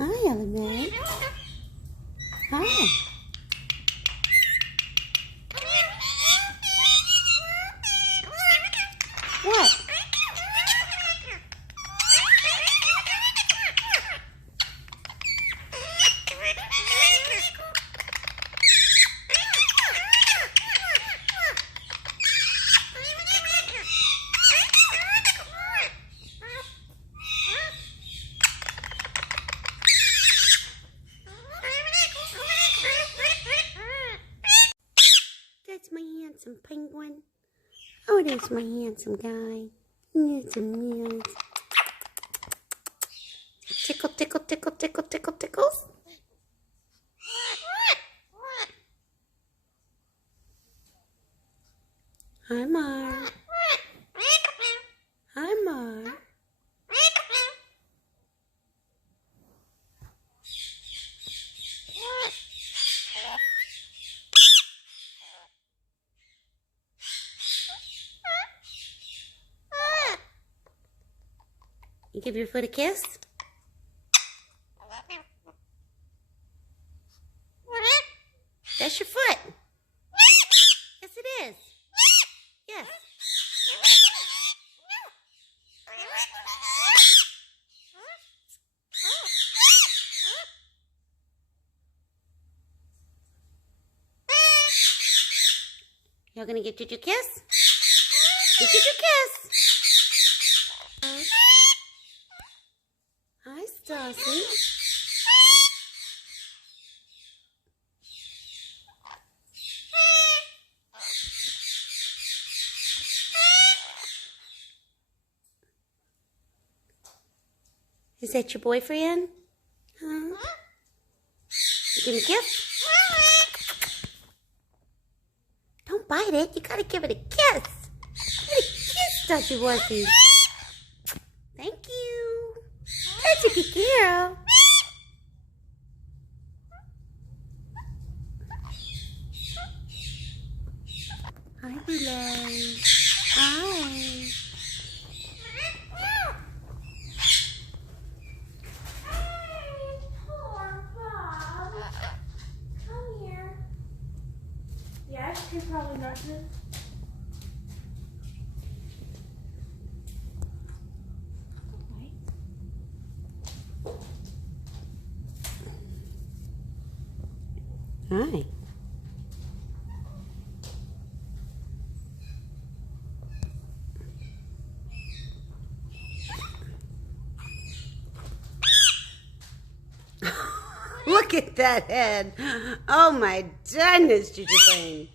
Hi, Element. Hi. What? That's my handsome penguin. Oh, there's my handsome guy. Yes, yes. Tickle, tickle, tickle, tickle, tickle, tickles. Hi, Mar. Hi, Mar. You give your foot a kiss? That's your foot. Yes, it is. Yes. Y'all gonna get Juju kiss? Get Juju kiss. Hi, Stassi. Is that your boyfriend? Huh? You give him a kiss? Don't bite it. You gotta give it a kiss. Give it a kiss, Dutchy Wussy. Thank you. That's a good girl. Hi, Boulay. Hi. Yes, you're probably not good. Hi. Look at that head. Oh my goodness, Juju Brain.